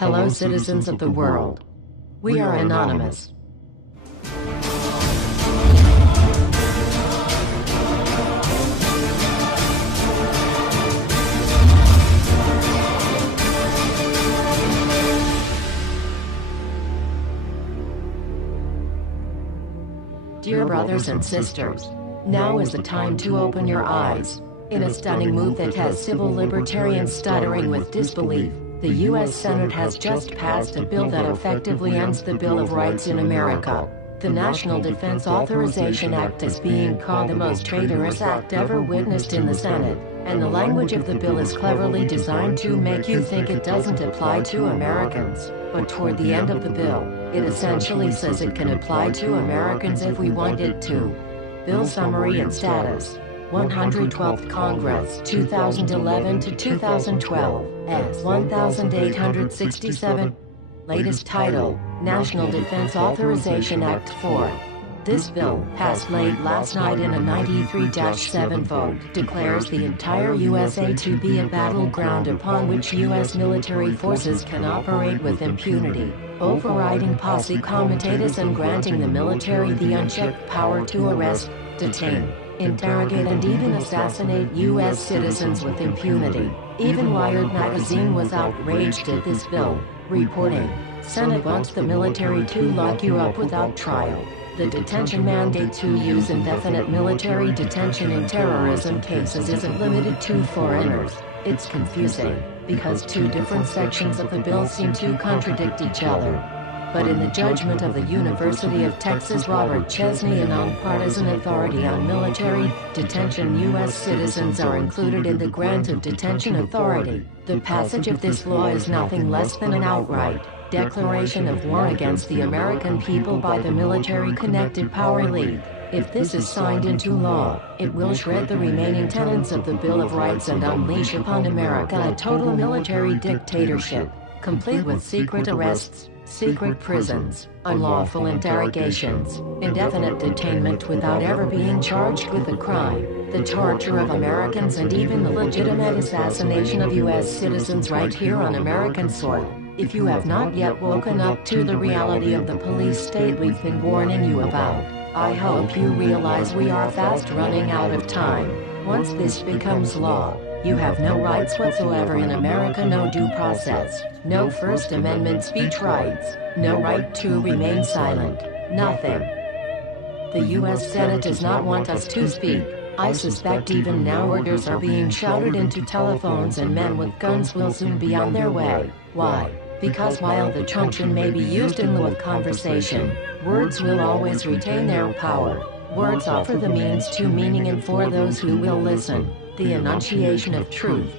Hello, citizens of the world. We are anonymous. Dear brothers and sisters, now is the time to open your eyes. In a stunning move that has civil libertarians stuttering with disbelief, the U.S. Senate has just passed a bill that effectively ends the Bill of Rights in America. The National Defense Authorization Act is being called the most traitorous act ever witnessed in the Senate, and the language of the bill is cleverly designed to make you think it doesn't apply to Americans. But toward the end of the bill, it essentially says it can apply to Americans if we want it to. Bill summary and status. 112th Congress, 2011 to 2012, S. 1867. Latest title, National Defense Authorization Act 4. This bill, passed late last night in a 93-7 vote, declares the entire USA to be a battleground upon which U.S. military forces can operate with impunity, overriding posse comitatus and granting the military the unchecked power to arrest, detain, interrogate and even assassinate U.S. citizens with impunity. Even Wired magazine was outraged at this bill, reporting, Senate wants the military to lock you up without trial. The detention mandate to use indefinite military detention in terrorism cases isn't limited to foreigners. It's confusing, because two different sections of the bill seem to contradict each other. But in the judgment of the University of Texas Robert Chesney, a nonpartisan authority on military detention, U.S. citizens are included in the grant of detention authority. The passage of this law is nothing less than an outright declaration of war against the American people by the military-connected power elite. If this is signed into law, it will shred the remaining tenets of the Bill of Rights and unleash upon America a total military dictatorship, complete with secret arrests, secret prisons, unlawful interrogations, indefinite detainment without ever being charged with a crime, the torture of Americans and even the legitimate assassination of U.S. citizens right here on American soil. If you have not yet woken up to the reality of the police state we've been warning you about, I hope you realize we are fast running out of time. Once this becomes law, you have no rights whatsoever in America, no due process, no First Amendment speech rights, no right to remain silent, nothing. The U.S. Senate does not want us to speak. I suspect even now orders are being shouted into telephones and men with guns will soon be on their way. Why? Because while the truncheon may be used in lieu of conversation, words will always retain their power. Words offer the means to meaning and for those who will listen, the enunciation of truth.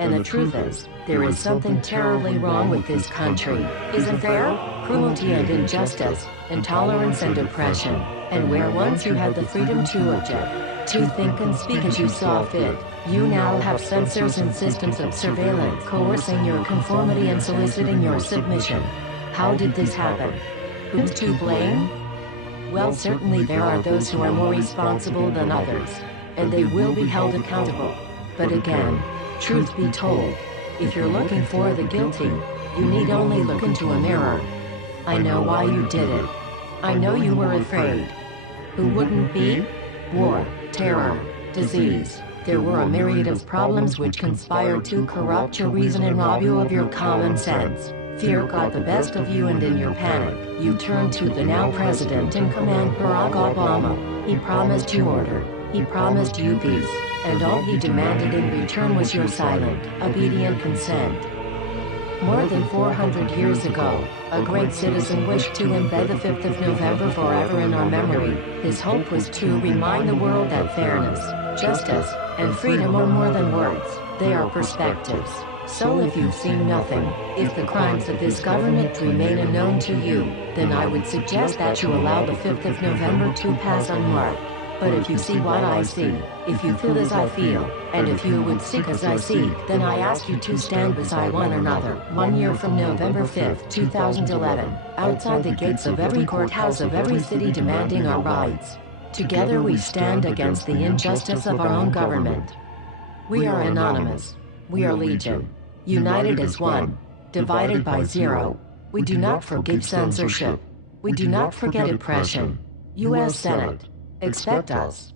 And the truth is, there is something terribly wrong with this country, isn't there? Cruelty and injustice, intolerance and oppression, and where once you had the freedom to object, to think and speak as you saw fit, you now have censors and systems of surveillance coercing your conformity and soliciting your submission. How did this happen? Who's to blame? Well, certainly there are those who are more responsible than others, and they will be held accountable. But again, truth be told, if you're looking for the guilty, you need only look into a mirror. I know why you did it. I know you were afraid. Who wouldn't be? War, terror, disease. There were a myriad of problems which conspired to corrupt your reason and rob you of your common sense. Fear got the best of you, and in your panic, you turned to the now president in command, Barack Obama. He promised you order. He promised you peace. And all he demanded in return was your silent, obedient consent. More than 400 years ago, a great citizen wished to embed the 5th of November forever in our memory. His hope was to remind the world that fairness, justice, and freedom are more than words, they are perspectives. So if you've seen nothing, if the crimes of this government remain unknown to you, then I would suggest that you allow the 5th of November to pass unmarked. But if you see what I see, if you feel as I feel, and if you would seek as I seek, then I ask you to stand beside one another, 1 year from November 5th, 2011, outside the gates of every courthouse of every city demanding our rights. Together we stand against the injustice of our own government. We are anonymous. We are legion. United as one. divided by 0. We do not forgive censorship. We do not forget oppression. U.S. Senate. Expect us.